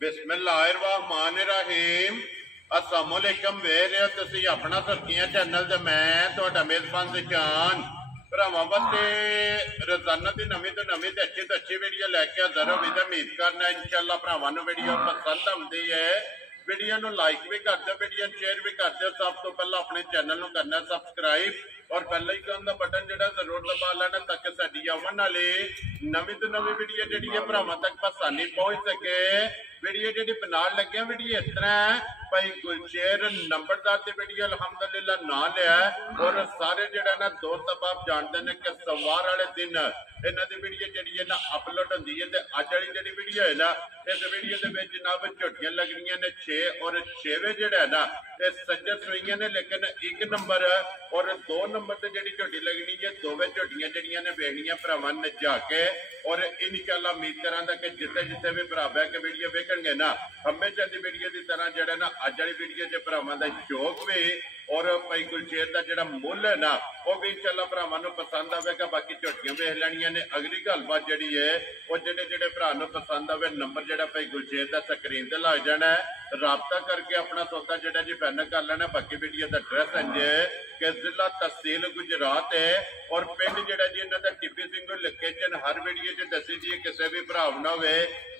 बिस्मिल्लाहिर्रहमानिर्रहीम। अस्सलामुअलैकुम। वे रहे हो तुसी अपना सुर्खियां चैनल ते मैं तुहाडा मेजबान जिशान भरावां वास्ते रोजाना की नवीं तो अच्छी वीडियो लैके हाजिर हो। उम्मीद करना इंशाअल्लाह भरावां नूं वीडियो पसंद आउंदी है। वीडियो नूं लाइक भी कर दो, वीडियो शेयर भी कर दो। सब तो पहला अपने चैनल नूं करना सबसक्राइब और बेल आइकन दा बटन जिहड़ा जरूर दबा लेना ताकि साडी आवन वाली नवीं तो नवीं वीडियो जिहड़ी है भरावां तक आसानी पहुंच सके। वीडियो जी बनाने लगे वीडियो इस तरह है भाई गुलशेर नंबरदार की वीडियो अलहमदुलिल्लाह ना लिया और सारे जड़ा ना दोस्त बाप जानते हैं कि सोमवार वाले दिन इन्हों की वीडियो जी है ना अपलोड होती है। अज वाली जी वीडियो है ना इस वीडियो के जनाब झोटियां लगनिया ने 6 और 6वें जड़ा है ना ये सज्जे सुईया ने, लेकिन 1 नंबर और 2 नंबर से जी झोटी लगनी है। दोवें झोटियां जड़ियां ने वेखनिया भरावां ने जाके और इंशाअल्लाह उम्मीद करा कि जिथे जिथे भी भरा बह के वीडियो वेखणगे ना हमेशा की वीडियो की तरह जड़ा ना अज वाली वीडियो च भरावां दा शौक भी और भाई गुलशेर का जो मुल है ना वह भी इंशाअल्लाह भरावां नूं पसंद आवेगा। बाकी झोटियां वेख लैनियां ने। अगली गलबात जी है वो जेडे भरा नूं पसंद आवे नंबर जो भाई गुलशेर का स्क्रीन से लग जाना है, राबता करके अपना सौदा जो जी फाइनल कर लेना। बाकी वीडियो का एड्रैस है कि जिला तहसील गुजरात है और पिंड जोड़ा जी इन्हों का टिब्बी सिंह लोकेशन हर वीडियो च दसी दी है। किसी भी भरा ना हो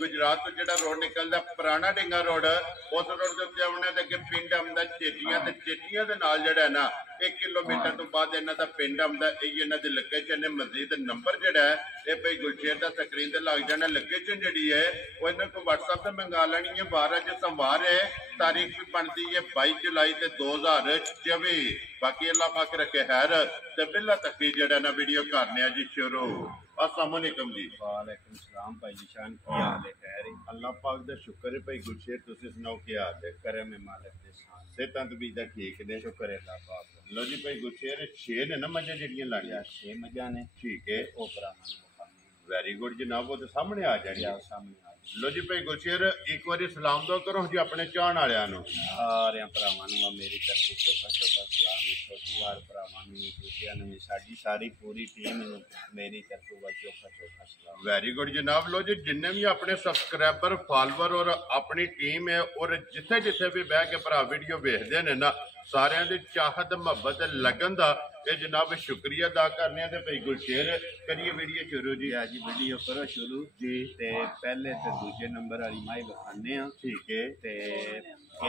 गुजरात तो जो रोड निकलता पुराना डिंगा रोड उस रोड के उत्ते आने अगे पिंड आंदा चेटियां। चेटियां के नाल जिहड़ा है ना 1 किलोमीटर तो बाद इन्हों का पिंड आंदा। यही इन्हों की लोकेशन है। मजीद नंबर जोड़ा है ये भाई गुलशेर का स्क्रीन से लग जाना। लोकेशन जी है वो इन्होंने को व्हाट्सएप से मंगा लैनी है। 12 च सोमवार है, तारीख भी बनती है 22 जुलाई 2024। बाकी अल्लाह पाक रखे खैर ते बिल्ला तक जड़ा ना वीडियो करने जी शुरू। अस्सलाम वालेकुम जी। वालेकुम सलाम भाई जिशान, की हाल है? खैर है अल्लाह पाक दा शुक्र है भाई गुलशेर, तुसी सुनाओ की हाल है? करम है मालिक दे शान। सेहतां तबीयतां ठीक ने? शुक्र है अल्लाह पाक दा। लो जी भाई गुलशेर 6 ने ना मजा जड़ियां लाड़ियां? 6 मजा ने। ठीक है, ओ भरावां नूं वेरी गुड जनाब। वो तो सामने आ जाएगी। सामने आ लो जी भाई गुलशेर एक बार सलाम दो करो जी अपने चाहण वालियां नूं। सारे भरावां नूं मेरी तरफ चौका चौका सलाम है। छोटी वार भरावां नूं दूसरियां नूं साडी सारी पूरी टीम नूं मेरी तरफ चौका चौका सलाम। वेरी गुड जनाब। लो जी जिन्ने भी अपने सबसक्राइबर फॉलोअर और अपनी टीम है और जिथे जिथे भी बह के भरा वीडियो वेखते हैं ना सारियां दी चाहत मुहब्बत लगन दा ये जनाब शुक्रिया अदा करने ते भाई गुलशेर करिए वीडियो शुरू जी। आज वीडियो करो शुरू जी। ते पहले ते दूजे नंबर वाली माई बखाने आ। ठीक है। ते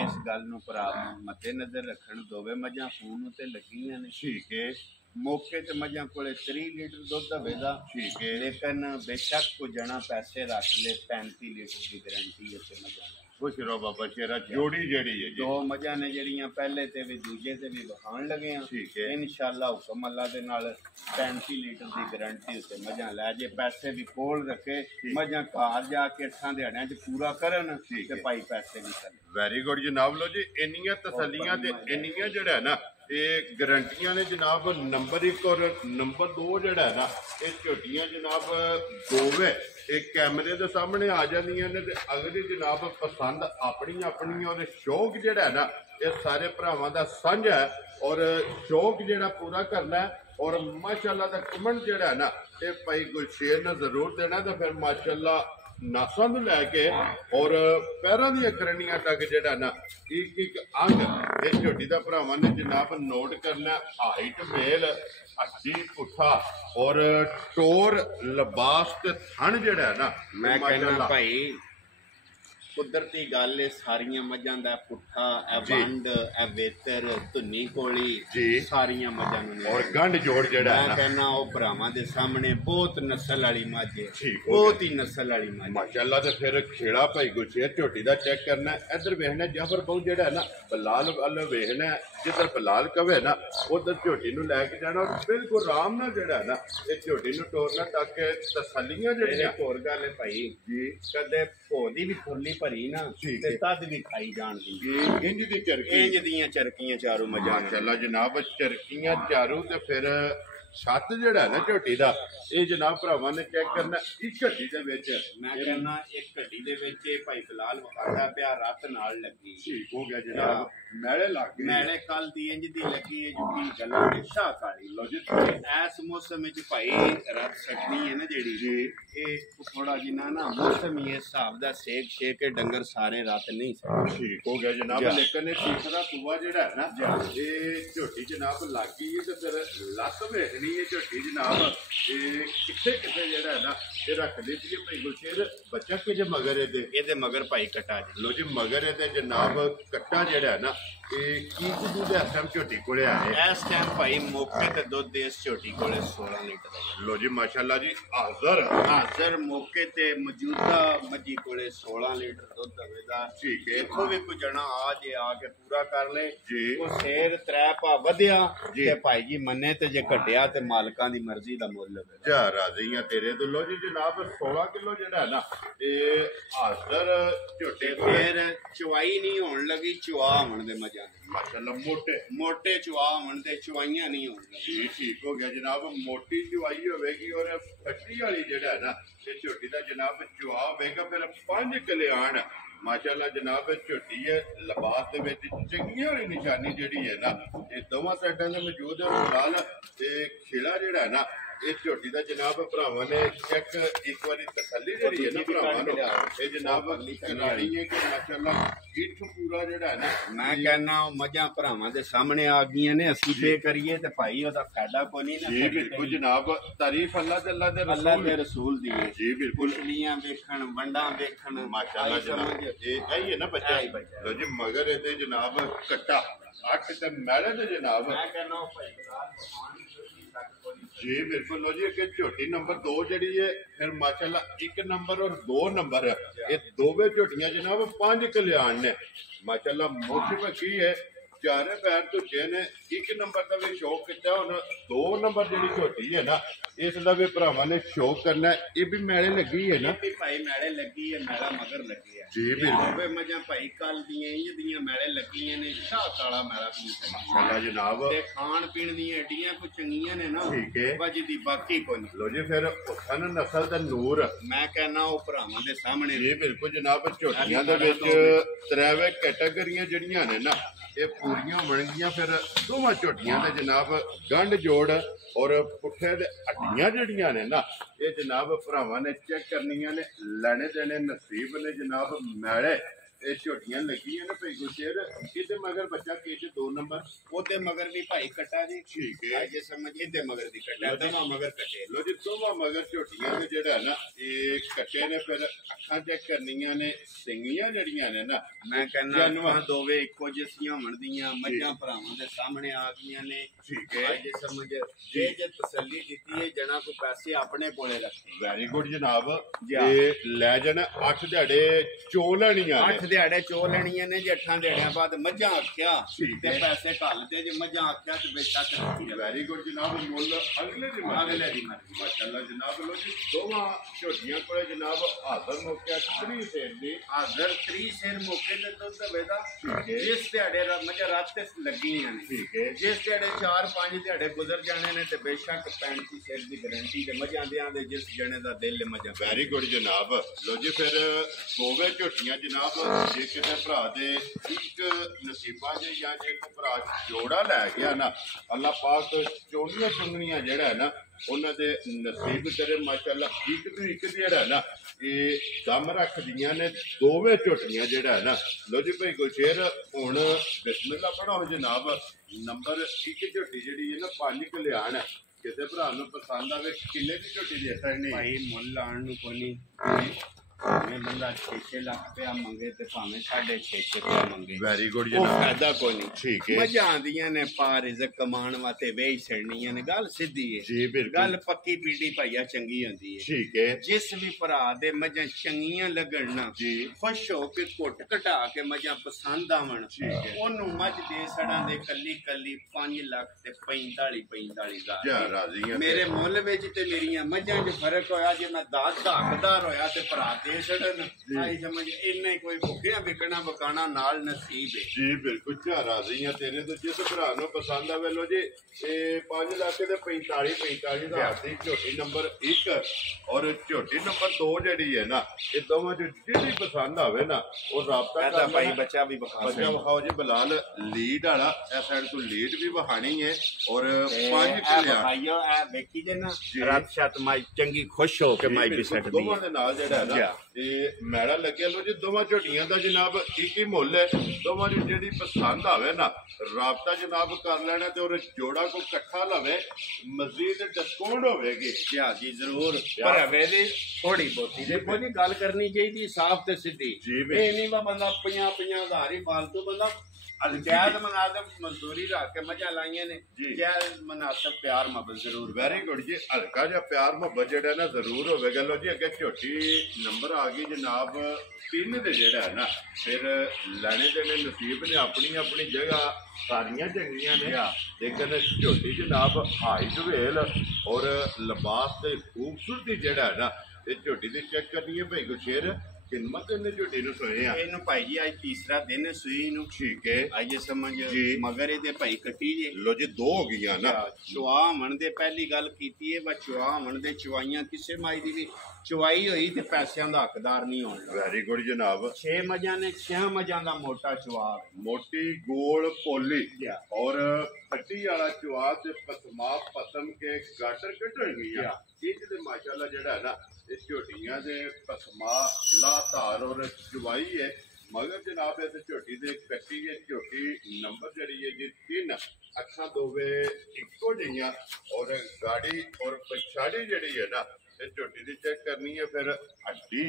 इस गल नूं भरा मद्देनजर रखण दोवे मझां खून ते लगियां ने। ठीक है। मौके ते मझां कोले 3 लीटर दुध होवेगा। ठीक है। लेकिन बेशक को जना पैसे रख ले 35 लीटर की गारंटी है ते मझां खुश रहो बाबा शेरा। जोड़ी जेड़ी है जी 2 मझां ने जड़ियां पहले ते भी दूजे ते भी बखान लगे हैं। ठीक है। इंशाअल्लाह हुक्म अल्लाह दे नाल 35 लीटर की गारंटी उत्ते मझां लै जे पैसे भी कोल रखे मझां घर जाके 8 दिहाड़ियां च पूरा करन ते भाई पैसे भी करन। वेरी गुड जनाब। लो जी इन्नियां तसल्लियां ते इन्नियां जेड़ा है ना ये गारंटियां ने जनाब। नंबर 1 और नंबर 2 जेड़ा है ना ये झोटियां जनाब दोवे एक कैमरे के सामने आ जांदियां ने ते अगली जनाब पसंद अपनी अपनी और शौक जेड़ा है ना ये सारे भरावां दा सांझा है और शौक जेड़ा पूरा करना है। और माशाअल्लाह दा कमेंट जेड़ा है ना ये भाई गुलशेर ने जरूर देना। तो फिर माशाअल्लाह नासा नूं लैके और पैरां दी करनियां तक जेड़ा ना एक एक अंग इस झोटी दा भरावां ने जनाब नोट करना। हाइट मेल हड्डी पुठा और टोर लिबास ते थन जेड़ा है ना मैं कहना भाई कुदरती गल है सारियां मझां दा पुठा ए वंड ए वेतर धुन्नी कोली जी सारियां मझां नूं और गंढ जोड़ जेड़ा है मैं ना कहना ओ भरावां दे सामने बहुत नस्ल वाली मझ है। ठीक बहुत ही नस्ल वाली मझ माशाअल्लाह। ते फिर खेड़ा भाई गुलशेर झोटी दा चेक करना है। इधर वेखना जाफर बहु जेड़ा है ना बलाल वाल वेखना है। जिधर बलाल कवे ना उधर झोटी नूं लैके जाना और बिल्कुल आराम नाल जेड़ा है ना ये झोटी नूं टोरना ताकि तसल्लियां जेड़ियां। एक होर गल है भाई जी कदे भोदी भी खुरली भरी ना ठीक ते है। तद भी खाई जान दी इंज दी चरखी इंज दियां चरकियां चारों मझां माशाअल्लाह जनाब चरकियां चारू ते फिर ਛੱਤ ਜਿਹੜਾ ਨਾ ਝੋਟੀ ਦਾ ਇਹ ਜਨਾਬ ਭਰਾਵਾਂ ਨੇ ਚੈੱਕ ਕਰਨਾ ਇੱਕ ਘੱਟੀ ਦੇ ਵਿੱਚ ਮੈਂ ਕਹਿੰਦਾ ਇੱਕ ਘੜੀ ਦੇ ਵਿੱਚ ਇਹ ਭਾਈ ਫਿਲਹਾਲ ਵਿਖਾਦਾ ਪਿਆ ਰੱਤ ਨਾਲ ਲੱਗੀ ਠੀਕ ਹੋ ਗਿਆ ਜਨਾਬ ਮੈਲੇ ਲੱਗ ਗਏ ਮੈਲੇ ਕੱਲ ਦੀ ਇੰਜ ਦੀ ਲੱਗੀ ਹੈ ਜੁਗੀ ਗੱਲਾਂ ਦੇ ਸ਼ਾਹ ਕਾਲੀ ਲੋ ਜੀ ਐਸ ਮੌਸਮ ਵਿੱਚ ਭਾਈ ਰੱਤ ਸੱਟਣੀ ਹੈ ਨਾ ਜਿਹੜੀ ਇਹ ਥੋੜਾ ਜਿਹਾ ਨਾ ਮੌਸਮ ਹੀ ਇਸ ਹਿਸਾਬ ਦਾ ਸੇਕ ਕੇ ਡੰਗਰ ਸਾਰੇ ਰਾਤ ਨਹੀਂ ਸਕਦੇ ਠੀਕ ਹੋ ਗਿਆ ਜਨਾਬ ਲੇਕਿਨ ਇਹ ਤੀਸਰਾ ਸੂਆ ਜਿਹੜਾ ਹੈ ਨਾ ਇਹ ਝੋਟੀ ਜਨਾਬ ਲੱਗ ਗਈ ਹੈ ਤੇ ਫਿਰ ਲੱਤ ਵੇਖਣੀ ਹੈ ਝੋਟੀ ਜਨਾਬ ਇਹ ਕਿੱਥੇ ਜਿਹੜਾ ਹੈ ਨਾ ਇਹ ਰੱਖ ਦਿੱਤੀ ਹੈ ਭਾਈ ਗੁਰਸ਼ੇਰ ਬੱਚਾ ਕਿ ਜੇ ਮਗਰ ਇਹਦੇ ਮਗਰ ਭਾਈ ਕਟਾ ਜੀ ਲੋ ਜੀ ਮਗਰ ਇਹਦੇ ਜਨਾਬ ਕੱਟਾ ਜਿਹੜਾ ਹੈ ਨਾ ਇਹ ਕੀ ਕੁ ਦੇ ਅਸਮ ਝੋਟੀ ਕੋਲੇ ਆਏ ਇਸ ਟਾਈਮ ਭਾਈ ਮੌਕੇ ਤੇ ਦੁੱਧ ਇਸ ਝੋਟੀ ਕੋਲੇ 16 ਲੀਟਰ ਦਾ ਲੋ ਜੀ ਮਾਸ਼ਾਅੱਲਾ ਜੀ ਹਾਜ਼ਰ ਮੌਕੇ ਤੇ ਮੌਜੂਦਾ ਮੱਝੀ ਕੋਲੇ 16 ਲੀਟਰ ਦੁੱਧ ਹੋਵੇਗਾ ਠੀਕ ਹੈ ਇੱਥੋਂ ਵੀ ਕੋਈ ਜਣਾ ਆ ਕੇ ਪੂਰਾ ਕਰ ਲੈ ਜੀ ਉਹ ਸ਼ੇਰ ਤਰੇ ਭਾ ਵਧਿਆ ਤੇ ਭਾਈ ਜੀ ਮੰਨੇ ਤੇ ਜੇ ਘਟਿਆ ਤੇ ਮਾਲਕਾਂ ਦੀ ਮਰਜ਼ੀ ਦਾ ਮੁੱਲ ਹੋਵੇ ਜਾ ਰਾਜ਼ੀਆਂ ਤੇਰੇ ਤੋਂ ਲੋ ਜੀ ਜਨਾਬ 16 ਕਿਲੋ ਜਿਹੜਾ ਹੈ ਨਾ ਇਹ ਹਾਜ਼ਰ ਝੋਟੇ ਫੇਰ ਚੁਆਈ ਨਹੀਂ ਹੋਣ ਲੱਗੀ ਚੁਆ ਹੋਣ ਦੇ ਮਜ਼ਾ ਮਾਸ਼ਾਅੱਲਾ ਮੋਟੇ ਚੁਆ ਹੋਣ ਤੇ ਚੁਆਈਆਂ ਨਹੀਂ ਹੋਣ ਜੀ ਠੀਕ ਹੋ ਗਿਆ ਜਨਾਬ ਮੋਟੀ ਚੁਆਈ ਹੋਵੇਗੀ ਔਰ ਫੱਟੀ ਵਾਲੀ ਜਿਹੜਾ ਹੈ ਨਾ ਇਹ ਝੋਟੀ ਦਾ ਜਨਾਬ ਚੁਆ ਹੋਵੇਗਾ ਫਿਰ 5 ਕਲਿਆਣ ਮਾਸ਼ਾਅੱਲਾ ਜਨਾਬ ਝੋਟੀ ਹੈ ਲਿਬਾਸ ਦੇ ਵਿੱਚ ਚੰਗੀਆਂ ਵਾਲੀ ਨਿਸ਼ਾਨੀ ਜਿਹੜੀ ਹੈ ਨਾ ਇਹ ਦੋਵਾਂ ਸਾਈਡਾਂ ਦੇ ਮੌਜੂਦ ਹੈ ਫਿਲਹਾਲ ਤੇ ਖੇੜਾ ਜਿਹੜਾ ਹੈ ਨਾ ਇਹ ਝੋਟੀ ਦਾ ਜਨਾਬ ਭਰਾਵਾਂ ਨੇ ਚੈੱਕ ਇੱਕ ਵਾਰੀ ਤਸੱਲੀ ਜਿਹੜੀ ਹੈ ਨਾ ਭਰਾਵਾਂ ਨੂੰ ਇਹ ਜਨਾਬ ਰਾਣੀ ਹੈ ਕਿ ਮਾਸ਼ਾਅੱਲਾ ਗਿੱਠ ਪੂਰਾ ਜਿਹੜਾ ਹੈ ਨਾ ਮੈਂ ਕਹਿੰਦਾ ਉਹ ਮੱਝਾਂ ਭਰਾਵਾਂ ਦੇ ਸਾਹਮਣੇ ਆ ਗਈਆਂ ਨੇ ਅਸੀਂ ਪੇ ਕਰੀਏ ਤੇ ਭਾਈ ਉਹਦਾ ਫਾਇਦਾ ਕੋਈ ਨਹੀਂ ਨਾ ਜੀ ਬਿਲਕੁਲ ਜਨਾਬ ਤਾਰੀਫ ਅੱਲਾ ਦੇ ਰਸੂਲ ਦੀ ਹੈ ਜੀ ਬਿਲਕੁਲ ਕੁਸ਼ਲੀਆਂ ਵੇਖਣ ਵੰਡਾਂ ਵੇਖਣ ਮਾਸ਼ਾਅੱਲਾ ਜਨਾਬ ਇਹ ਹੀ ਹੈ ਨਾ ਬੱਚਾ ਲੋ ਜੀ ਮਗਰ ਇਹਦੇ ਜਨਾਬ ਕੱਟਾ 8 ਤੇ ਮੈਲੇ ਤੇ ਜਨਾਬ ਮੈਂ ਕਹਿੰਦਾ ਭਾਈ ਜੀ ਬਿਲਕੁਲ ਲੋ ਜੀ ਕਿ ਝੋਟੀ ਨੰਬਰ 2 ਜਿਹੜੀ ਹੈ ਫਿਰ ਮਾਸ਼ਾਅੱਲਾ 1 ਨੰਬਰ ਔਰ 2 ਨੰਬਰ ਇਹ ਦੋਵੇਂ ਝੋਟੀਆਂ ਜਨਾਬ 5 ਕਲਿਆਣ ਨੇ ਮਾਸ਼ਾਅੱਲਾ ਮੌਸਮ ਕੀ ਹੈ ਚਾਰੇ ਪੈਰ ਧੁੱਚੇ ਨੇ 1 ਨੰਬਰ ਦਾ ਵੀ ਸ਼ੌਕ ਕੀਤਾ ਹੁਣ 2 ਨੰਬਰ ਜਿਹੜੀ ਝੋਟੀ ਹੈ ਨਾ ਇਸ ਦਾ ਵੀ ਭਰਾਵਾਂ ਨੇ ਸ਼ੌਕ ਕਰਨਾ ਇਹ ਵੀ ਮੈਲੇ ਲੱਗੀ ਹੈ ਨਾ ਭਾਈ ਮੈਲੇ ਲੱਗੀ ਹੈ ਮੈਲਾ ਮਗਰ ਲੱਗੀ ਹੈ ਜੀ ਬਿਲਕੁਲ ਦੋਵੇਂ ਮੱਝਾਂ ਭਾਈ ਕੱਲ ਦੀਆਂ ਇੰਜ ਦੀਆਂ ਮੈਲੇ ਲੱਗੀਆਂ ਨੇ ਸ਼ਾਹ ਕਾਲਾ ਮੈਲਾ ਪੀ ਮਾਸ਼ਾਅੱਲਾ ਜਨਾਬ ਤੇ ਖਾਣ ਪੀਣ ਦੀਆਂ ਏਡੀਆਂ ਕੋ ਚੰਗੀਆਂ ਨੇ ਨਾ ਠੀਕ ਹੈ ਬਾਜੀ ਦੀ ਬਾਕੀ ਕੋਈ ਨਹੀਂ ਲੋ ਜੀ ਫਿਰ ਉਸਨ ਨਸਲ ਦਾ ਨੂਰ ਮੈਂ ਕਹਿੰਦਾ ਉਹ ਭਰਾਵਾਂ ਦੇ ਸਾਹਮਣੇ ਜੀ ਬਿਲਕੁਲ ਜਨਾਬ ਝੋਟੀਆਂ ਦੇ ਵਿੱਚ ਤਰੇਵੇਂ ਕੈਟਾਗਰੀਆਂ ਜਿਹੜੀਆਂ ਨੇ ਨਾ ਇਹ ਪੂਰੀਆਂ ਬਣਗੀਆਂ ਫਿਰ ਦੋਵਾਂ ਝੋਟੀਆਂ ਦੇ ਜਨਾਬ ਗੰਢ ਜੋੜ ਔਰ ਪੁੱਠੇ ਦੇ ਹੱਡੀਆਂ ਜਿਹੜੀਆਂ ਨੇ ਨਾ ਇਹ ਜਨਾਬ ਭਰਾਵਾਂ ਨੇ ਚੈੱਕ ਕਰਨੀਆਂ ਨੇ ਲੈਣੇ ਦੇਣੇ ਨਸੀਬ ਨੇ ਜਨਾਬ ਮੈਲੇ ਇਹ ਝੋਟੀਆਂ ਲੱਗੀਆਂ ਨੇ ਭਾਈ ਗੁਰਸ਼ੇਰ ਇਹਦੇ ਮਗਰ ਬੱਚਾ ਕੇਜ 2 ਨੰਬਰ ਉਹਦੇ ਮਗਰ ਵੀ ਭਾਈ ਕਟਾ ਜੀ ਠੀਕ ਹੈ ਜੇ ਸਮਝ ਇਹਦੇ ਮਗਰ ਦੀ ਕਟਾ ਦੋਵਾਂ ਮਗਰ ਕਟੇ ਲੋ ਜੀ ਦੋਵਾਂ ਮਗਰ ਝੋਟੀਆਂ ਦੇ ਜਿਹੜਾ ਨਾ ਇਹ ਕੱਟੇ ਨੇ ਫਿਰ ਅੱਖਾਂ ਚੈੱਕ ਕਰਨੀਆਂ ਨੇ ਸਿੰਗੀਆਂ ਜਿਹੜੀਆਂ ਨੇ ਨਾ ਮੈਂ ਕਹਿੰਦਾ ਦੋਵੇਂ ਇੱਕੋ ਜਿਹੀਆਂ ਬਣਦੀਆਂ ਮੱਝਾਂ ਭਰਾਵਾਂ ਦੇ ਸਾਹਮਣੇ ਆ ਗਈਆਂ ਨੇ ਠੀਕ ਹੈ ਜੇ ਸਮਝ ਜੇ ਤਸੱਲੀ ਦਿੱਤੀ ਹੈ ਜਣਾ ਕੋ ਪੈਸੇ ਆਪਣੇ ਕੋਲੇ ਰੱਖੇ ਵੈਰੀ ਗੁੱਡ ਜਨਾਬ ਇਹ ਲੈ ਜਾਣਾ 8 ਦਿਹਾੜੇ ਚੋ ਲੈਣੀਆਂ 8 ਦਿਹਾੜੇ ਚੋ ਲੈਣੀਆਂ ਨੇ ਜੇ 8 ਦਿਹਾੜਿਆਂ ਬਾਅਦ ਮੱਝਾਂ ਆਖਿਆ ਤੇ ਪੈਸੇ ਘੱਲ ਦੇ ਜੇ ਮੱਝਾਂ ਆਖਿਆ ਤੇ ਬੇਸ਼ੱਕ ਰੱਖੀ ਵੈਰੀ ਗੁੱਡ ਜਨਾਬ ਮੁੱਲ ਅਗਲੇ ਦੀ ਮਰਜ਼ੀ ਮਾਸ਼ਾਅੱਲਾ ਜਨਾਬ ਲੋ ਜੀ ਦੋਵਾਂ ਝੋਟੀਆਂ ਕੋਲੇ ਜਨਾਬ ਹਾਜ਼ਰ ਮੌਕੇ 3 ਸੇਰ ਦੀ ਹਾਜ਼ਰ 3 ਸੇਰ ਮੌਕੇ ਤੇ ਦੁੱਧ ਹੋਵੇਗਾ ਜਿਸ ਦਿਹਾੜੇ ਮੱਝਾਂ ਰਾਤ ਤੇ ਲੱਗੀਆਂ ਨੇ ਠੀਕ ਹੈ ਜਿਸ ਦਿਹਾੜੇ 4-5 ਦਿਹਾੜੇ ਗੁਜ਼ਰ ਜਾਣੇ ਨੇ ਤੇ ਬੇਸ਼ੱਕ 35 ਸੇਰ ਦੀ ਗਾਰੰਟੀ ਤੇ ਮੱਝਾਂ ਦਿਆਂ ਦੇ ਜਿਸ ਜਣੇ ਦਾ ਦਿਲ ਮੱਝਾਂ ਵੈਰੀ ਗੁੱਡ ਜਨਾਬ ਲੋ ਜੀ ਫਿਰ ਦੋਵੇਂ ਝੋਟੀਆਂ ਜਨਾਬ ਜੇ ਕਿਸੇ ਭਰਾ ਦੇ ਇੱਕ ਨਸੀਬਾਂ ਜੇ ਜਾਂ ਜੇ ਕੋਈ ਭਰਾ ਜੋੜਾ ਲੈ ਗਿਆ ਨਾ ਅੱਲਾਹ ਪਾਕ ਚੋਣੀਆਂ ਚੁੰਗਣੀਆਂ ਜਿਹੜਾ ਹੈ ਨਾ ਉਹਨਾਂ ਦੇ ਨਸੀਬ ਕਰੇ ਮਾਸ਼ਾਅੱਲਾ ਇੱਕ ਤੋਂ ਇੱਕ ਜਿਹੜਾ ਨਾ ਇਹ ਦਮ ਰੱਖਦੀਆਂ ਨੇ ਦੋਵੇਂ ਝੋਟੀਆਂ ਜਿਹੜਾ ਹੈ ਨਾ ਲੋ ਜੀ ਭਾਈ ਗੁਰਸ਼ੇਰ ਹੁਣ ਬਿਸਮਿਲ੍ਲਾ ਪੜਾਓ ਜਨਾਬ ਨੰਬਰ 1 ਝੋਟੀ ਜਿਹੜੀ ਹੈ ਨਾ 5 ਕਲਿਆਣ ਕਿਸੇ ਭਰਾ ਨੂੰ ਪਸੰਦ ਆਵੇ ਕਿੰਨੇ ਦੀ ਝੋਟੀ ਦੇ ਸਕਦਾ ਨਹੀਂ ਭਾਈ ਮੁੱਲ ਆਣ ਨੂੰ ਕੋਈ ਨਹੀਂ ਭਾਵੇਂ ਬੰਦਾ 6 ਲੱਖ ਰੁਪਇਆ ਮੰਗੇ ਤੇ ਭਾਵੇਂ 6.5 ਰੁਪਇਆ ਮੰਗੇ ਵੈਰੀ ਗੁੱਡ ਉਹ ਜਨਾਬ ਫਾਇਦਾ ਕੋਈ ਨਹੀਂ ਠੀਕ ਹੈ ਮੱਝਾਂ ਆਉਂਦੀਆਂ ਨੇ ਪਾ ਰਿਜ਼ਕ ਕਮਾਉਣ ਵਾਸਤੇ ਵੇਚ ਛੜਨੀਆਂ ਨੇ ਗੱਲ ਸਿੱਧੀ ਹੈ ਜੀ ਬਿਲਕੁਲ ਗੱਲ ਪੱਕੀ ਪੀੜੀ ਭਾਈਆ ਚੰਗੀ ਹੁੰਦੀ ਹੈ ਠੀਕ ਹੈ ਜਿਸ ਵੀ ਭਰਾ ਦੇ ਮੱਝਾਂ ਚੰਗੀਆਂ ਲੱਗਣ ਨਾ ਜੀ ਖੁਸ਼ ਹੋ ਕੇ ਘੁੱਟ ਘਟਾ ਕੇ ਮੱਝਾਂ ਪਸੰਦ ਆਵਣ ਉਹਨੂੰ ਮੱਝ ਦੇ ਸੜਾਂ ਦੇ ਕੱਲੀ 5 ਲੱਖ ਤੇ 45 ਜਾ ਰਾਜ਼ੀਆਂ ਮੇਰੇ ਮੁੱਲ ਵਿੱਚ ਤੇ ਮੇਰੀਆਂ ਮੱਝਾਂ 'ਚ ਫਰਕ ਹੋਇਆ ਜੇ ਮੈਂ ਦਾਤ ਦਾ ਹੱਕਦਾਰ ਹੋਇਆ ਤੇ ਭਰਾ ਦੇ ਛੱਡਣ ਆਈ ਸਮਝ ਇੰਨਾ ਹੀ ਕੋਈ ਭੁੱਖਿਆ ਵਿਕਣਾ ਬਕਾਣਾ ਨਾਲ ਨਸੀਬ ਹੈ ਜੀ ਬਿਲਕੁਲ ਝਾਰ ਰਾਜ਼ੀ ਆ ਤੇਰੇ ਤੋਂ ਜਿਸ ਭਰਾ ਨੂੰ ਪਸੰਦ ਆਵੇ ਲੋ ਜੀ ਇਹ 5 ਲੱਖ ਦੇ 45 ਹਜ਼ਾਰ ਦੀ ਝੋਟੀ ਨੰਬਰ 1 ਔਰ ਝੋਟੀ ਨੰਬਰ 2 ਜਿਹੜੀ ਹੈ ਨਾ ਇਹ ਦੋਵਾਂ ਚ ਜਿਹੜੀ ਪਸੰਦ ਆਵੇ ਨਾ ਉਹ ਰਾਬਤਾ ਇਹਦਾ ਕਰ ਭਾਈ ਬੱਚਾ ਵੀ ਵਿਖਾ ਬੱਚਾ ਵਿਖਾਓ ਜੀ ਬਲਾਲ ਲੀਡ ਵਾਲਾ ਇਹ ਸਾਈਡ ਤੋਂ ਲੀਡ ਵੀ ਵਹਾਣੀ ਹੈ ਔਰ 5 ਕਿਲਿਆ ਭਾਈਓ ਇਹ ਵੇਖੀ ਜੇ ਨਾ ਰਾਤ ਸ਼ਾਤ ਮਾਈ ਚੰਗੀ ਖੁਸ਼ ਹੋ ਕੇ ਮਾਈ ਵੀ ਸਕਦੀ ਦੋਵਾਂ ਦੇ ਨਾਲ ਜਿਹੜਾ ਹੈ ਨਾ ਇਹ ਮੈਲਾ ਲੱਗਿਆ ਲੋ ਜੀ ਦੋਵਾਂ ਝੋਟੀਆਂ ਦਾ ਜਨਾਬ ਇੱਕ ਹੀ ਮੁੱਲ ਹੈ ਦੋਵਾਂ ਦੀ ਜਿਹੜੀ ਪਸੰਦ ਆਵੇ ਨਾ ਰਾਬਤਾ ਜਨਾਬ ਕਰ ਲੈਣਾ ਤੇ ਉਹ ਜੋੜਾ ਕੋ ਇਕੱਠਾ ਲਵੇ ਮਜ਼ੀਦ ਡਿਸਕਾਊਂਟ ਹੋਵੇਗੀ ਜੀ ਜ਼ਰੂਰ ਪਰ ਹਵੇ ਦੀ ਥੋੜੀ ਬਹੁਤੀ ਦੇਖੋ ਜੀ ਗੱਲ ਕਰਨੀ ਚਾਹੀਦੀ ਸਾਫ਼ ਤੇ ਸਿੱਧੀ ਇਹ ਨਹੀਂ ਵਾ ਬੰਦਾ 50 ਹਜ਼ਾਰ ਹੀ ਫਾਲਤੂ ਬੰਦਾ ਅਲਜਾਇਜ਼ ਮਨਾਜ਼ਬ ਮਜ਼ਦੂਰੀ ਰੱਖ ਕੇ ਮਜ਼ਾ ਲਾਈਆਂ ਨੇ ਜਾਇਜ਼ ਮਨਾਸਬ ਪਿਆਰ ਮੁਹੱਬਤ ਜ਼ਰੂਰ ਵੈਰੀ ਗੁੱਡ ਜੀ ਹਲਕਾ ਜਿਹਾ ਪਿਆਰ ਮੁਹੱਬਤ ਜਿਹੜਾ ਨਾ ਜ਼ਰੂਰ ਹੋਵੇਗਾ ਲੋ ਜੀ ਅੱਗੇ ਝੋਟੀ ਨੰਬਰ ਆ ਗਈ ਜਨਾਬ 3 ਦੇ ਜਿਹੜਾ ਹੈ ਨਾ ਫਿਰ ਲੈਣੇ ਦੇਣੇ ਨਸੀਬ ਨੇ ਆਪਣੀ ਆਪਣੀ ਜਗ੍ਹਾ ਸਾਰੀਆਂ ਚੰਗੀਆਂ ਨੇ ਲੇਕਿਨ ਝੋਟੀ ਜਨਾਬ ਹਾਈਟ ਵੇਲ ਔਰ ਲਿਬਾਸ ਤੇ ਖੂਬਸੂਰਤੀ ਜਿਹੜਾ ਹੈ ਨਾ ਇਹ ਝੋਟੀ ਦੀ ਚੈੱਕ ਕਰਨੀ ਹੈ ਭਾਈ ਗੁਸ਼ੇਰ ਕਿੰਨਾ ਕਿੰਨੇ ਝੋਟੀ ਨੂੰ ਸੋਏ ਆ ਇਹਨੂੰ ਭਾਈ ਜੀ ਅੱਜ ਤੀਸਰਾ ਦਿਨ ਸੂਈ ਨੂੰ ਠੀਕ ਹੈ ਅੱਜ ਸਮਝ ਮਗਰ ਇਹਦੇ ਭਾਈ ਕੱਟੀ ਜੇ ਲੋ ਜੀ 2 ਹੋ ਗਈਆਂ ਨਾ ਚੁਆ ਮਣ ਦੇ ਪਹਿਲੀ ਗੱਲ ਕੀਤੀ ਹੈ ਬਸ ਚੁਆ ਮਣ ਦੇ ਚੁਆਈਆਂ ਕਿਸੇ ਮਾਈ ਦੀ ਵੀ ਚੁਆਈ ਹੋਈ ਤੇ ਪੈਸਿਆਂ ਦਾ ਹੱਕਦਾਰ ਨਹੀਂ ਹੋਣਾ ਵੈਰੀ ਗੁੱਡ ਜਨਾਬ 6 ਮੱਝਾਂ ਨੇ 6 ਮੱਝਾਂ ਦਾ ਮੋਟਾ ਚੁਆ ਮੋਟੀ ਗੋਲ ਪੋਲੀ ਔਰ ਖੱਟੀ ਵਾਲਾ ਚੁਆ ਤੇ ਪਸਮਾ ਪਸਮ ਕੇ ਗਾਟਰ ਕੱਢਣਗੀਆਂ ਇਹ ਤੇ ਮਾਸ਼ਾਅੱਲਾ ਜਿਹੜਾ ਹੈ ਨਾ ਇਹ ਝੋਟੀਆਂ ਦੇ ਪਸਮਾ ਲਾ ਧਾਰ ਔਰ ਚੁਵਾਈ ਹੈ ਮਗਰ ਜਨਾਬ ਇਸ ਝੋਟੀ ਦੇ ਕੱਟੀ ਹੈ ਝੋਟੀ ਨੰਬਰ ਜਿਹੜੀ ਹੈ ਜੀ 3 ਅੱਖਾਂ ਦੋਵੇਂ ਇੱਕੋ ਜਿਹੀਆਂ ਔਰ ਗਾੜੀ ਔਰ ਪਛਾੜੀ ਜਿਹੜੀ ਹੈ ਨਾ ਇਹ ਝੋਟੀ ਦੀ ਚੈੱਕ ਕਰਨੀ ਹੈ ਫਿਰ ਹੱਡੀ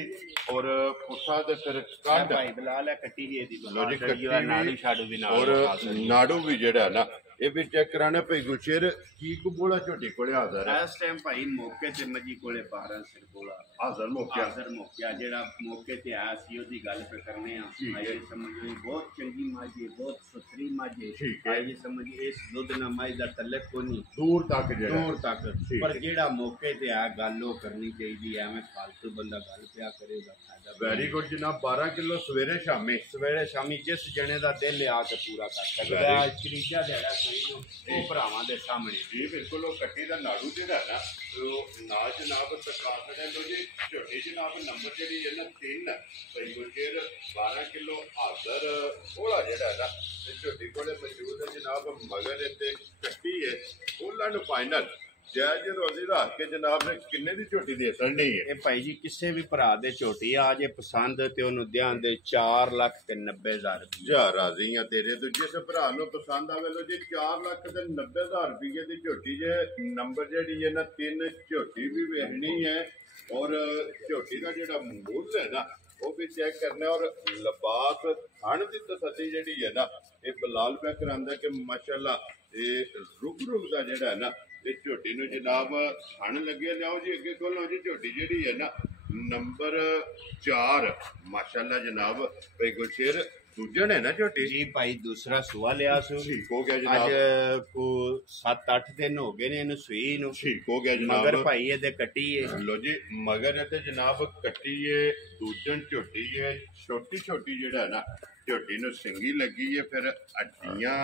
ਔਰ ਪੁੱਠਾ ਤੇ ਫਿਰ ਕੱਢ ਭਾਈ ਬਲਾਲ ਹੈ ਕੱਟੀ ਦੀ ਇਹਦੀ ਲੋ ਜੀ ਕੱਟੀ ਨਾੜੂ ਛਾੜੂ ਵੀ ਨਾਲ ਔਰ ਨਾੜੂ ਵੀ ਜਿਹੜਾ ਨਾ ਇਹ ਵੀ ਚੈੱਕ ਕਰਾਣਾ ਭਾਈ ਗੁਲਸ਼ੇਰ ਕੀ ਕਬੂਲਾ ਝੋਟੀ ਕੋਲੇ ਹਾਜ਼ਰ ਹੈ ਇਸ ਟਾਈਮ ਭਾਈ ਮੌਕੇ ਤੇ ਮੱਜੀ ਕੋਲੇ 12 ਸਿਰ ਕੋਲਾ ਹਾਜ਼ਰ ਮੌਕਿਆ ਜਿਹੜਾ ਮੌਕੇ ਤੇ ਆਇਆ ਸੀ ਉਹਦੀ ਗੱਲ ਤੇ ਕਰਨੇ ਆ ਆਈ ਸਮਝੋ ਬਹੁਤ ਚੰਗੀ ਮਾਝੀ ਬਹੁਤ ਸੁਥਰੀ ਮਾਝੀ ਆਈ ਸਮਝ ਇਸ ਦੁੱਧ ਨਾ ਮਾਈ ਦਾ ਤਲਕ ਕੋ ਨਹੀਂ ਦੂਰ ਤੱਕ ਪਰ ਜਿਹੜਾ ਮੌਕੇ ਤੇ ਆ ਗੱਲ ਉਹ ਕਰਨੀ ਚਾਹੀਦੀ ਐਵੇਂ ਫालतू ਬੰਦਾ ਗੱਲ ਪਿਆ ਕਰੇਗਾ ਫਾਇਦਾ ਵੈਰੀ ਗੁੱਡ ਜਨਾਬ 12 ਕਿਲੋ ਸਵੇਰੇ ਸ਼ਾਮੀ ਜਿਸ ਜਣੇ ਦਾ ਦਿਲ ਆ ਕੇ ਪੂਰਾ ਕਰ ਸਕਦਾ ਤਰੀਜਾ ਜਿਹੜਾ ਉਹ ਭਰਾਵਾਂ ਦੇ ਸਾਹਮਣੇ ਜੀ ਬਿਲਕੁਲ ਉਹ ਕੱਟੀ ਦਾ ਨਾੜੂ ਜਿਹੜਾ ਨਾ ਉਹ ਨਾ ਜਨਾਬ ਸਰਕਾਰ ਦੇ ਲੋ ਜੀ ਝੋਟੀ ਜਨਾਬ ਨੰਬਰ ਜਿਹੜੀ ਹੈ ਨਾ 3 ਭਾਈ ਗੁਰਸ਼ੇਰ 12 ਕਿਲੋ ਹਾਜ਼ਰ ਉਹਲਾ ਜਿਹੜਾ ਨਾ ਤੇ ਝੋਟੀ ਕੋਲੇ ਮੌਜੂਦ ਹੈ ਜਨਾਬ ਮਗਰ ਤੇ ਕੱਟੀ ਹੈ ਉਹਨਾਂ ਨੂੰ ਫਾਈਨਲ ਜਾਇਜ਼ ਰੋਜ਼ੀ ਰੱਖ ਕੇ ਜਨਾਬ ਨੇ ਕਿੰਨੇ ਦੀ ਝੋਟੀ ਦੇ ਸਕਣੀ ਹੈ ਇਹ ਭਾਈ ਜੀ ਕਿਸੇ ਵੀ ਭਰਾ ਦੇ ਝੋਟੀ ਆ ਜੇ ਪਸੰਦ ਤੇ ਉਹਨੂੰ ਧਿਆਨ ਦੇ 4,90,000 ਜਾ ਰਾਜ਼ੀ ਆ ਤੇਰੇ ਤੋਂ ਜਿਸ ਭਰਾ ਨੂੰ ਪਸੰਦ ਆਵੇ ਲੋ ਜੀ 4,90,000 ਰੁਪਏ ਦੀ ਝੋਟੀ ਜੇ ਨੰਬਰ ਜਿਹੜੀ ਹੈ ਨਾ 3 ਝੋਟੀ ਵੀ ਵੇਖਣੀ ਹੈ ਔਰ ਝੋਟੀ ਦਾ ਜਿਹੜਾ ਮੁੱਲ ਹੈ ਨਾ ਉਹ ਵੀ ਚੈੱਕ ਕਰਨਾ ਔਰ ਲਿਬਾਸ ਥਣ ਦੀ ਤਸੱਲੀ ਜਿਹੜੀ ਹੈ ਨਾ ਇਹ ਬਲਾਲ ਪਿਆ ਕਰਾਂਦਾ ਕਿ ਮਾਸ਼ਾਅੱਲਾ ਇਹ ਰੁਕ ਦਾ ਜਿਹੜਾ ਹੈ ਨਾ ਇਹ ਝੋਟੀ ਨੂੰ ਜਨਾਬ ਥਣ ਲੱਗੇ ਲਿਆਓ ਜੀ ਅੱਗੇ ਖੋਲੋ ਜੀ ਝੋਟੀ ਜਿਹੜੀ ਹੈ ਨਾ ਨੰਬਰ 4 ਮਾਸ਼ਾਅੱਲਾ ਜਨਾਬ ਭਾਈ ਗੁਲਸ਼ੇਰ ਦੂਜਣ ਹੈ ਨਾ ਝੋਟੀ ਜੀ ਭਾਈ ਦੂਸਰਾ ਸੂਆ ਲਿਆ ਸੂ ਠੀਕ ਹੋ ਗਿਆ ਜਨਾਬ ਅੱਜ ਕੋ 7-8 ਦਿਨ ਹੋ ਗਏ ਨੇ ਇਹਨੂੰ ਸੂਈ ਨੂੰ ਠੀਕ ਹੋ ਗਿਆ ਜਨਾਬ ਮਗਰ ਭਾਈ ਇਹਦੇ ਕੱਟੀ ਹੈ ਲੋ ਜੀ ਮਗਰ ਤੇ ਜਨਾਬ ਕੱਟੀ ਹੈ ਦੂਜਣ ਝੋਟੀ ਹੈ ਛੋਟੀ ਜਿਹੜਾ ਨਾ ਝੋਟੀ ਨੂੰ ਸਿੰਗੀ ਲੱਗੀ ਹੈ ਫਿਰ ਹੱਡੀਆਂ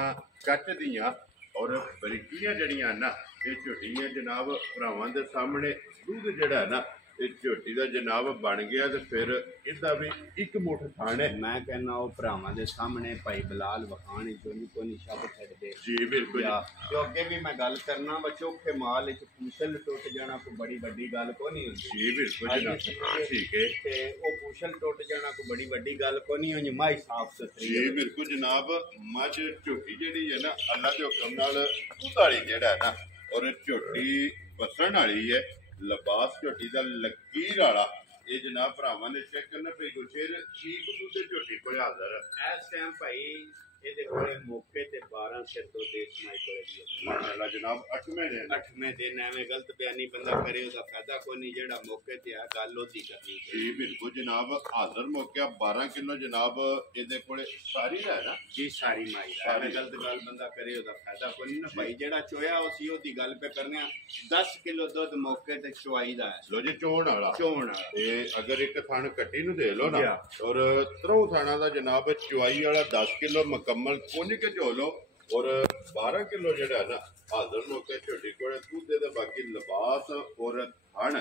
ਕੱਟ ਦੀਆਂ ਔਰ ਬਰੀਕੀਆਂ ਜਿਹੜੀਆਂ ਨਾ ਇਹ ਝੋਟੀਆਂ ਜਨਾਬ ਭਰਾਵਾਂ ਦੇ ਸਾਹਮਣੇ ਦੁੱਧ ਜਿਹੜਾ ਨਾ ਇਹ ਝੋਟੀ ਦਾ ਜਨਾਬ ਬਣ ਗਿਆ ਤੇ ਫਿਰ ਇਹਦਾ ਵੀ ਇੱਕ ਮੁੱਠ ਥਾਣ ਹੈ ਮੈਂ ਕਹਿੰਦਾ ਉਹ ਭਰਾਵਾਂ ਦੇ ਸਾਹਮਣੇ ਭਾਈ ਬਲਾਲ ਵਖਾਣੀ ਕੋਈ ਸ਼ਬਦ ਛੱਡਦੇ ਜੀ ਬਿਲਕੁਲ ਜੋ ਅੱਗੇ ਵੀ ਮੈਂ ਗੱਲ ਕਰਨਾ ਚੋਖੇ ਮਾਲ ਵਿੱਚ ਪੂਛਲ ਟੁੱਟ ਜਾਣਾ ਕੋਈ ਬੜੀ ਵੱਡੀ ਗੱਲ ਕੋ ਨਹੀਂ ਹੁੰਦੀ ਜੀ ਬਿਲਕੁਲ ਜਨਾਬ ਠੀਕ ਹੈ ਤੇ ਉਹ ਪੂਛਲ ਟੁੱਟ ਜਾਣਾ ਕੋਈ ਬੜੀ ਵੱਡੀ ਗੱਲ ਕੋ ਨਹੀਂ ਹੁੰਦੀ ਮਾਈ ਸਾਫ ਸੁਥਰੀ ਜੀ ਬਿਲਕੁਲ ਜਨਾਬ ਮੱਝ ਝੋਟੀ ਜਿਹੜੀ ਹੈ ਨਾ ਅੱਲਾ ਦੇ ਹੁਕਮ ਨਾਲ ਦੁੱਧ ਵਾਲੀ ਜਿਹੜਾ ਹੈ ਨਾ ਔਰ ਝੋਟੀ ਵਸਣ ਵਾਲੀ ਹੈ ਲਿਬਾਸ ਝੋਟੀ ਦਾ ਲਕੀਰ ਵਾਲਾ ਇਹ ਜਨਾਬ ਭਰਾਵਾਂ ਨੇ ਚੈੱਕ ਕਰਨਾ ਪਈ ਗੁਲਸ਼ੇਰ ਠੀਕ ਦੁੱਧ ਝੋਟੀ ਕੋਲ ਹਾਜ਼ਰ ਇਸ ਟਾਈਮ ਭਾਈ ਇਹਦੇ ਕੋਲੇ ਮੌਕੇ ਤੇ 12 ਸਿਰ ਦੁੱਧ ਇਸ ਮਾਈ ਕੋਲੇ ਜੀ ਮਾਸ਼ਾਅੱਲਾ ਜਨਾਬ 8ਵੇਂ ਦਿਨ 8ਵੇਂ ਦਿਨ ਐਵੇਂ ਗਲਤ ਬਿਆਨੀ ਬੰਦਾ ਕਰੇ ਉਹਦਾ ਫਾਇਦਾ ਕੋਈ ਨਹੀਂ। ਜਿਹੜਾ ਮੌਕੇ ਤੇ ਆ ਗੱਲ ਉਹਦੀ ਕਰਨੀ ਜੀ ਬਿਲਕੁਲ ਜਨਾਬ ਹਾਜ਼ਰ ਮੌਕਿਆ 12 ਕਿਲੋ ਜਨਾਬ ਇਹਦੇ ਕੋਲੇ ਸਾਰੀ ਦਾ ਹੈ ਨਾ ਜੀ ਸਾਰੀ ਮਾਈ ਦਾ ਐਵੇਂ ਗਲਤ ਗੱਲ ਬੰਦਾ ਕਰੇ ਉਹਦਾ ਫਾਇਦਾ ਕੋਈ ਨਹੀਂ ਨਾ ਭਾਈ। ਜਿਹੜਾ ਚੋਇਆ ਉਹ ਸੀ ਉਹਦੀ ਗੱਲ ਪੇ ਕਰਨੇ ਆ। 10 ਕਿਲੋ ਦੁੱਧ ਮੌਕੇ ਤੇ ਚੁਆਈ ਦਾ ਹੈ। ਲੋ ਜੀ ਚੋਣ ਵਾਲਾ ਚੋਣ ਵਾਲਾ ਤੇ ਅਗਰ ਇੱਕ ਥਣ ਕੱਟੀ ਨੂੰ ਦੇ ਲੋ ਨਾ ਔਰ ਤਰੋ ਥਾਣਾ ਦਾ ਜਨਾਬ ਚੁਆਈ ਵਾਲਾ 10 ਕਿਲੋ ਮੁਕੰਮਲ ਪੁੰਨ ਕੇ ਝੋ ਲੋ ਔਰ 12 ਕਿਲੋ ਜਿਹੜਾ ਨਾ ਹਾਜ਼ਰ ਮੌਕੇ ਝੋਟੀ ਕੋਲੇ ਦੁੱਧ ਦੇ ਬਾਕੀ ਲਿਬਾਸ ਔਰ ਥਣ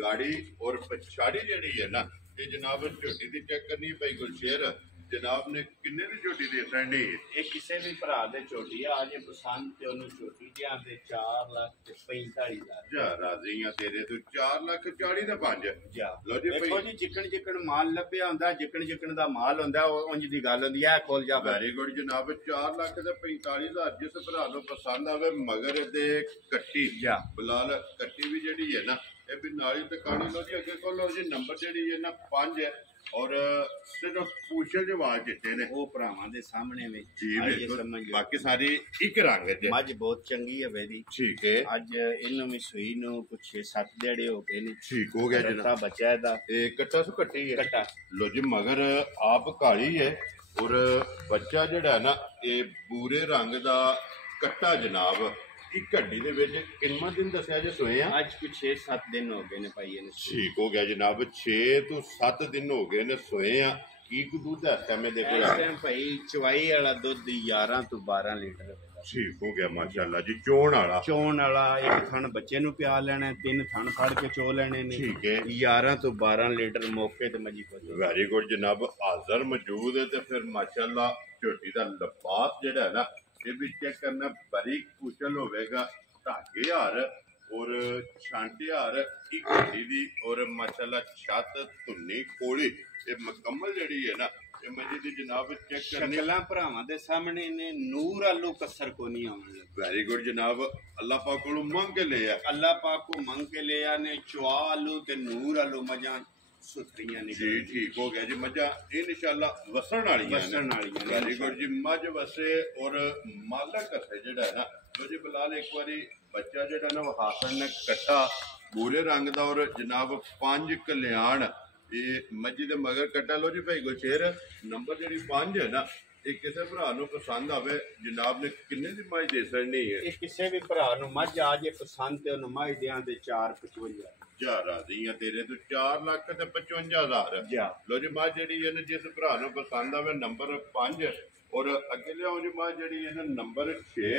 ਗਾੜੀ ਔਰ ਪਛਾੜੀ ਜਿਹੜੀ ਹੈ ਨਾ ਇਹ ਜਨਾਬ ਝੋਟੀ ਦੀ ਚੈੱਕ ਕਰਨੀ ਪਈ ਗੁਲਸ਼ੇਰ ਜਨਾਬ ਨੇ ਕਿੰਨੇ ਦੀ ਝੋਟੀ ਦੇ ਸੈਂਡੀ ਇਹ ਕਿਸੇ ਵੀ ਭਰਾ ਦੇ ਝੋਟੀ ਆ ਜੇ ਪਸੰਦ ਤੇ ਉਹਨੂੰ ਝੋਟੀ ਦੇ ਆਂਦੇ 4,45,000 ਜਾ ਰਾਜ਼ੀ ਆ ਤੇਰੇ ਤੋਂ 4,40,000 ਦੇ 5 ਜਾ ਲੋ ਜੀ ਦੇਖੋ ਜੀ ਜਿੱਕਣ ਮਾਲ ਲੱਭਿਆ ਹੁੰਦਾ ਜਿੱਕਣ ਦਾ ਮਾਲ ਹੁੰਦਾ ਉਹ ਉਂਝ ਦੀ ਗੱਲ ਹੁੰਦੀ ਹੈ ਖੋਲ ਜਾ ਵੈਰੀ ਗੁੱਡ ਜਨਾਬ 4,45,000 ਜਿਸ ਭਰਾ ਨੂੰ ਪਸੰਦ ਆਵੇ ਮਗਰ ਦੇ ਕੱਟੀ ਜਾ ਬਲਾਲ ਕੱਟੀ ਵੀ ਜਿਹੜੀ ਹੈ ਨਾ ਇਹ ਵੀ ਨਾਲੀ ਤੇ ਕਾਣੀ ਲੋ ਜੀ ਅੱਗੇ ਕੋਲ ਲੋ ਜੀ ਨੰਬਰ ਜਿਹੜੀ ਹੈ ਨਾ 5 ਹੈ ਔਰ ਸਿਰਫ ਪੂਛਲ ਦੇ ਵਾਲ ਚਿੱਟੇ ਨੇ ਉਹ ਭਰਾਵਾਂ ਦੇ ਸਾਹਮਣੇ ਵਿੱਚ ਜੀ ਬਿਲਕੁਲ ਬਾਕੀ ਸਾਰੀ ਇੱਕ ਰੰਗ ਚ ਮੱਝ ਬਹੁਤ ਚੰਗੀ ਹੈ ਵੇਦੀ ਠੀਕ ਹੈ ਅੱਜ ਇਹਨੂੰ ਵੀ ਸੂਈ ਨੂੰ ਕੁਛ 6-7 ਦਿਹਾੜੇ ਹੋ ਗਏ ਨੇ ਠੀਕ ਹੋ ਗਿਆ ਰੱਤਾ ਬੱਚਾ ਇਹਦਾ ਇਹ ਕੱਟਾ ਸੁ ਕੱਟੀ ਹੈ ਕੱਟਾ ਲੋ ਜੀ ਮਗਰ ਆਪ ਕਾਲੀ ਹੈ ਔਰ ਬੱਚਾ ਜਿਹੜਾ ਨਾ ਇਹ ਬੂਰੇ ਰੰਗ ਦਾ ਕੱਟਾ ਜਨਾਬ ਇੱਕ ਘੱਡੀ ਦੇ ਵਿੱਚ ਕਿੰਨਾ ਦਿਨ ਦੱਸਿਆ ਜੇ ਸੋਏ ਆ ਅੱਜ ਕੁਛ 6-7 ਦਿਨ ਹੋ ਗਏ ਨੇ ਭਾਈ ਇਹਨੂੰ ਠੀਕ ਹੋ ਗਿਆ ਜਨਾਬ 6 ਤੋਂ 7 ਦਿਨ ਹੋ ਗਏ ਨੇ ਸੋਏ ਆ ਕੀ ਦੁੱਧ ਹੈ ਸਮੇਂ ਦੇ ਇਸ ਟਾਈਮ ਭਾਈ ਚਵਾਈ ਵਾਲਾ ਦੁੱਧ 11 ਤੋਂ 12 ਲੀਟਰ ਠੀਕ ਹੋ ਗਿਆ ਮਾਸ਼ਾਅੱਲਾ ਜੀ ਚੋਣ ਵਾਲਾ ਇੱਕ ਥਣ ਬੱਚੇ ਨੂੰ ਪਿਆ ਲੈਣਾ 3 ਥਣ ਫੜ ਕੇ ਚੋ ਲੈਣੇ ਨੇ ਠੀਕ ਹੈ 11 ਤੋਂ 12 ਲੀਟਰ ਮੌਕੇ ਤੇ ਮੱਝੀ ਕੋਲ ਵੈਰੀ ਗੁੱਡ ਜਨਾਬ ਹਾਜ਼ਰ ਮੌਜੂਦ ਹੈ ਤੇ ਫਿਰ ਮਾਸ਼ਾਅੱਲਾ ਝੋਟੀ ਦਾ ਲਿਬਾਸ ਜਿਹੜਾ ਹੈ ਨਾ ਇਹ ਵੀ ਚੈੱਕ ਕਰਨਾ ਬਰੀਕ ਕੁਚਲ ਹੋਵੇਗਾ ਧਾਗੇ ਹਾਰ ਔਰ ਛਾਂਟੇ ਹਾਰ ਇੱਕ ਘੜੀ ਦੀ ਔਰ ਮਾਸ਼ਾਅੱਲਾ ਛੱਤ ਧੁੰਨੀ ਕੋਲੀ ਇਹ ਮੁਕੰਮਲ ਜਿਹੜੀ ਹੈ ਨਾ ਇਹ ਮੱਝੀ ਦੀ ਜਨਾਬ ਚੈੱਕ ਕਰਨੀ ਸ਼ਕਲਾਂ ਭਰਾਵਾਂ ਦੇ ਸਾਹਮਣੇ ਨੇ ਨੂਰ ਆਲੂ ਕਸਰ ਕੋ ਨਹੀਂ ਆਉਣ ਲੱਗਾ ਵੈਰੀ ਗੁੱਡ ਜਨਾਬ ਅੱਲਾਹ ਪਾਕ ਕੋਲੋਂ ਮੰਗ ਕੇ ਲਿਆ ਅੱਲਾਹ ਪਾਕ ਕੋ ਮੰਗ ਕੇ ਲਿਆ ਨੇ ਚੁਆ ਆਲੂ ਤੇ ਨੂਰ ਆਲੂ ਮੱਝਾਂ ਸੁਥਰੀਆਂ ਨੇ ਜੀ ਠੀਕ ਹੋ ਗਿਆ ਜੀ ਮੱਝਾਂ ਇਨਸ਼ਾਅੱਲਾ ਵਸਣ ਵਾਲੀਆਂ ਵੈਰੀ ਗੁੱਡ ਜੀ ਮੱਝ ਵਸੇ ਔਰ ਮਾਲਕ ਹੈ ਜਿਹੜਾ ਹੈ ਨਾ ਲੋ ਜੀ ਬਲਾਲ ਇੱਕ ਵਾਰੀ ਬੱਚਾ ਜਿਹੜਾ ਨਾ ਹਾਸਨ ਨੇ ਕੱਟਾ ਬੂਰੇ ਰੰਗ ਦਾ ਔਰ ਜਨਾਬ 5 ਕਲਿਆਣ ਇਹ ਮੱਝੀ ਦੇ ਮਗਰ ਕੱਟਾ ਲੋ ਜੀ ਭਾਈ ਗੁਲਸ਼ੇਰ ਨੰਬਰ ਜਿਹੜੀ 5 ਹੈ ਨਾ ਇਹ ਕਿਸੇ ਭਰਾ ਨੂੰ ਪਸੰਦ ਆਵੇ ਜਨਾਬ ਨੇ ਕਿੰਨੇ ਦੀ ਮੱਝ ਦੇ ਸਕਣੀ ਹੈ ਇਹ ਕਿਸੇ ਵੀ ਭਰਾ ਨੂੰ ਮੱਝ ਆ ਜੇ ਪਸੰਦ ਤੇ ਉਹਨੂੰ ਮੱਝ ਦਿਆਂ ਦੇ 4,55 ਜਾ ਰਾਜ਼ੀ ਆ ਤੇਰੇ ਤੋਂ 4,55,000 ਜਾ ਲੋ ਜੀ ਮੱਝ ਜਿਹੜੀ ਹੈ ਜਿਸ ਭਰਾ ਨੂੰ ਪਸੰਦ ਆਵੇ ਨੰਬਰ 5 ਔਰ ਅੱਗੇ ਲਿਆਓ ਜੀ ਮੱਝ ਜਿਹੜੀ ਹੈ ਨੰਬਰ 6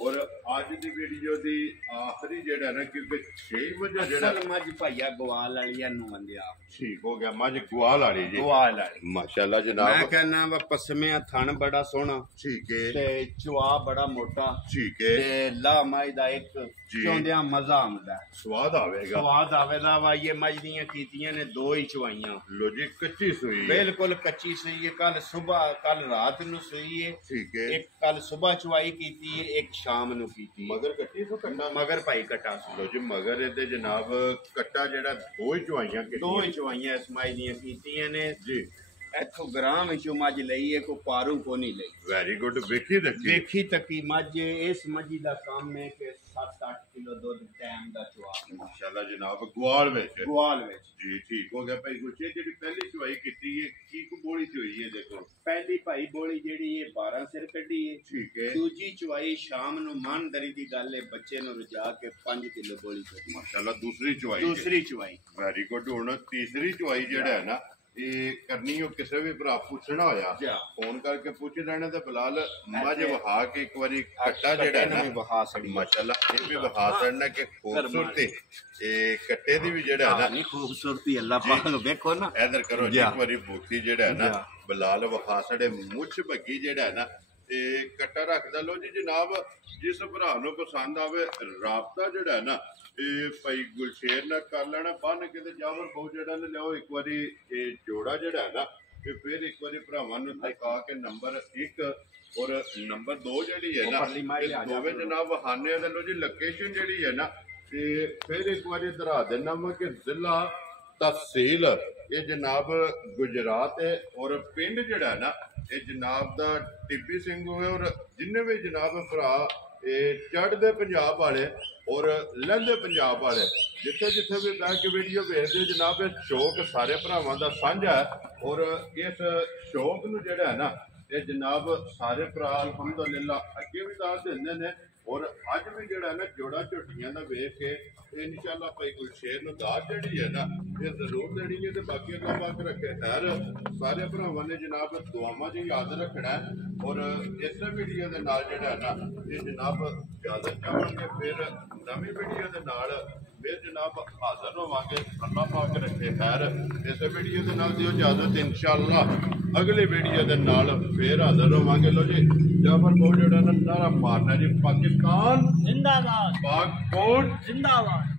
ਔਰ ਅੱਜ ਦੀ ਵੀਡੀਓ ਦੀ ਆਖਰੀ ਜਿਹੜਾ ਨਾ ਕਿਉਂਕਿ 6 ਵਜੇ ਜਿਹੜਾ ਮੱਝ ਭਾਈਆ ਗਵਾਲ ਵਾਲੀਆਂ ਨੂੰ ਵੰਦਿਆ ਠੀਕ ਹੋ ਗਿਆ ਮੱਝ ਗਵਾਲ ਵਾਲੀ ਜੀ ਗਵਾਲ ਵਾਲੀ ਮਾਸ਼ਾਅੱਲਾ ਜਨਾਬ ਮੈਂ ਕਹਿੰਦਾ ਵਾ ਪਸਮਿਆਂ ਥਣ ਬੜਾ ਸੋਹਣਾ ਠੀਕ ਹੈ ਤੇ ਚਵਾ ਬੜਾ ਮੋਟਾ ਠੀਕ ਹੈ ਤੇ ਲਾ ਮੱਝ ਦਾ ਇੱਕ ਚੋਂਦਿਆਂ ਮਜ਼ਾ ਆਉਂਦਾ ਸਵਾਦ ਆਵੇਗਾ ਸਵਾਦ ਆਵੇਗਾ ਵਾ ਇਹ ਮੱਝ ਦੀਆਂ ਕੀਤੀਆਂ ਨੇ 2 ਹੀ ਚਵਾਈਆਂ ਲੋ ਜੀ ਕੱਚੀ ਸੂਈ ਬਿਲਕੁਲ ਕੱਚੀ ਸੂਈ ਹੈ ਕੱਲ ਰਾਤ ਨੂੰ ਸੂਈ ਹੈ ਠੀਕ ਹੈ ਇੱਕ ਕੱਲ ਸਵੇਰ ਚਵਾਈ ਕੀਤੀ ਹੈ ਇੱਕ ਸ਼ਾਮ ਨੂੰ ਕੀਤੀ ਮਗਰ ਕੱਟੀ ਸੋ ਕੱਟਾ ਮਗਰ ਭਾਈ ਕਟਾ ਲੋ ਜੀ ਮਗਰ ਇਹਦੇ ਜਨਾਬ ਕੱਟਾ ਜਿਹੜਾ 2 ਹੀ ਚਵਾਈਆਂ ਦੋ ਹੀ ਚਵਾਈਆਂ ਇਸ ਮੱਝ ਦੀਆਂ ਕੀਤੀਆਂ ਨੇ ਜੀ ਇੱਥੋਂ ਗ੍ਰਾਮ ਵਿੱਚੋਂ ਮੱਝ ਲਈ ਹੈ ਕੋ ਪਾਰੂ ਕੋ ਨਹੀਂ ਲਈ ਵੈਰੀ ਗੁੱਡ ਵੇਖੀ ਤੱਕੀ ਮੱਝ ਇਸ ਮੱਝੀ ਦਾ ਕੰਮ ਹੈ ਕਿ 7-8 ਕਿਲੋ ਦੁੱਧ ਟਾਈਮ ਦਾ ਚਵਾ ਮਾਸ਼ਾਅੱਲਾ ਜਨਾਬ ਗਵਾਲ ਵਿੱਚ ਜੀ ਠੀਕ ਹੋ ਗਿਆ ਭਾਈ ਗੁੱਚੇ ਜਿਹੜੀ ਪਹਿਲੀ ਚਵਾਈ ਕੀਤੀ ਹੈ ਕੀ ਕੋ ਬੋਲੀ ਚ ਹੋਈ ਹੈ ਦੇਖੋ ਪਹਿਲੀ ਭਾਈ ਬੋਲੀ ਜਿਹੜੀ ਹੈ 12 ਸਿਰ ਕੱਢੀ ਹੈ ਠੀਕ ਹੈ ਦੂਜੀ ਚਵਾਈ ਸ਼ਾਮ ਨੂੰ ਮਾਨਦਰੀ ਦੀ ਗੱਲ ਹੈ ਬੱਚੇ ਨੂੰ ਰਜਾ ਕੇ 5 ਕਿਲੋ ਬੋਲੀ ਕੱਢੀ ਮਾਸ਼ਾਅੱਲਾ ਦੂਸਰੀ ਚਵਾਈ ਵੈਰੀ ਗੁੱਡ ਹੁਣ ਤੀਸਰੀ ਚਵਾਈ ਜਿਹੜਾ ਹੈ ਨਾ ਇਹ ਕਰਨੀ ਉਹ ਕਿਸੇ ਵੀ ਭਰਾ ਪੁੱਛਣਾ ਹੋਇਆ ਫੋਨ ਕਰਕੇ ਪੁੱਛ ਲੈਣਾ ਤੇ ਬਲਾਲ ਮੱਝ ਵਹਾ ਕੇ ਇੱਕ ਵਾਰੀ ਕੱਟਾ ਜਿਹੜਾ ਨਾ ਵਹਾ ਸੜੀ ਮਾਸ਼ਾਅੱਲਾ ਇਹ ਵੀ ਵਹਾ ਸੜਨਾ ਕਿ ਖੂਬਸੂਰਤੀ ਇਹ ਕੱਟੇ ਦੀ ਵੀ ਜਿਹੜਾ ਨਾ ਨਹੀਂ ਖੂਬਸੂਰਤੀ ਅੱਲਾਹ ਪਾਕ ਵੇਖੋ ਨਾ ਇਧਰ ਕਰੋ ਜੀ ਇੱਕ ਵਾਰੀ ਬੂਟੀ ਜਿਹੜਾ ਨਾ ਬਲਾਲ ਵਹਾ ਸੜੇ ਮੁੱਛ ਭੱਗੀ ਜਿਹੜਾ ਨਾ ਤੇ ਕੱਟਾ ਰੱਖਦਾ ਲੋ ਜੀ ਜਨਾਬ ਜਿਸ ਭਰਾ ਨੂੰ ਪਸੰਦ ਆਵੇ ਰਾਬਤਾ ਜਿਹੜਾ ਨਾ ਇਹ ਭਾਈ ਗੁਲਸ਼ੇਰ ਨਾਲ ਕਰ ਲੈਣਾ ਬੰਨ ਕੇ ਤੇ ਜਾਵਰ ਬਹੁਤ ਜਿਹੜਾ ਨੇ ਲਿਆਓ ਇੱਕ ਵਾਰੀ ਇਹ ਜੋੜਾ ਜਿਹੜਾ ਹੈ ਨਾ ਇਹ ਫਿਰ ਇੱਕ ਵਾਰੀ ਭਰਾਵਾਂ ਨੂੰ ਦਿਖਾ ਕੇ ਨੰਬਰ 1 ਔਰ ਨੰਬਰ 2 ਜਿਹੜੀ ਹੈ ਨਾ ਦੋਵੇਂ ਜਨਾਬ ਵਹਾਨੇ ਦੇ ਲੋ ਜੀ ਲੋਕੇਸ਼ਨ ਜਿਹੜੀ ਹੈ ਨਾ ਤੇ ਫਿਰ ਇੱਕ ਵਾਰੀ ਦਰਾ ਦੇਣਾ ਵਾ ਕਿ ਜ਼ਿਲ੍ਹਾ ਤਹਿਸੀਲ ਇਹ ਜਨਾਬ ਗੁਜਰਾਤ ਹੈ ਔਰ ਪਿੰਡ ਜਿਹੜਾ ਹੈ ਨਾ ਇਹ ਜਨਾਬ ਦਾ ਟਿੱਬੀ ਸਿੰਘ ਹੋਵੇ ਔਰ ਜਿੰਨੇ ਵੀ ਜਨਾਬ ਭਰਾ ਇਹ ਚੜ੍ਹਦੇ ਪੰਜਾਬ ਵਾਲੇ ਔਰ ਲਹਿੰਦੇ ਪੰਜਾਬ ਵਾਲੇ ਜਿੱਥੇ ਜਿੱਥੇ ਵੀ ਬਹਿ ਕੇ ਵੀਡੀਓ ਵੇਖਦੇ ਜਨਾਬ ਇਹ ਸ਼ੌਕ ਸਾਰੇ ਭਰਾਵਾਂ ਦਾ ਸਾਂਝਾ ਹੈ ਔਰ ਇਸ ਸ਼ੌਕ ਨੂੰ ਜਿਹੜਾ ਹੈ ਨਾ ਇਹ ਜਨਾਬ ਸਾਰੇ ਭਰਾ ਅਲਹਮਦੁਲਿਲਾ ਅੱਗੇ ਵੀ ਦਾਸ ਦਿੰਦੇ ਨੇ ਔਰ ਅੱਜ ਵੀ ਜਿਹੜਾ ਨਾ ਜੋੜਾ ਝੋਟੀਆਂ ਦਾ ਵੇਖ ਕੇ ਇਨਸ਼ਾਅੱਲਾ ਭਾਈ ਗੁਲਸ਼ੇਰ ਨੂੰ ਦਾਤ ਜਿਹੜੀ ਹੈ ਨਾ ਇਹ ਜ਼ਰੂਰ ਦੇਣੀ ਹੈ ਤੇ ਬਾਕੀ ਅੱਲਾਹ ਪਾਕ ਰੱਖੇ ਖੈਰ ਸਾਰੇ ਭਰਾਵਾਂ ਨੇ ਜਨਾਬ ਦੁਆਵਾਂ 'ਚ ਯਾਦ ਰੱਖਣਾ ਹੈ ਔਰ ਇਸ ਵੀਡੀਓ ਦੇ ਨਾਲ ਜਿਹੜਾ ਨਾ ਇਹ ਜਨਾਬ ਜ਼ਿਆਦਾ ਚਾਹਾਂਗੇ ਫਿਰ ਨਵੀਂ ਵੀਡੀਓ ਦੇ ਨਾਲ ਫਿਰ ਜਨਾਬ ਹਾਜ਼ਰ ਹੋਵਾਂਗੇ ਅੱਲਾਹ ਪਾਕ ਰੱਖੇ ਖੈਰ ਇਸ ਵੀਡੀਓ ਦੇ ਨਾਲ ਦਿਓ ਇਜਾਜ਼ਤ ਇਨਸ਼ਾਅੱਲਾ ਅਗਲੀ ਵੀਡੀਓ ਦੇ ਨਾਲ ਫਿਰ ਹਾਜ਼ਰ ਹੋਵਾਂਗੇ ਲੋ ਜੀ ਜਾਫਰ ਬਹੁਤ ਜਿਹੜਾ ਨਾ ਨਾਰਾ ਮਾਰਨਾ ਜੀ ਪਾਕਿਸਤਾਨ जिंदाबाद पाक फौज जिंदाबाद।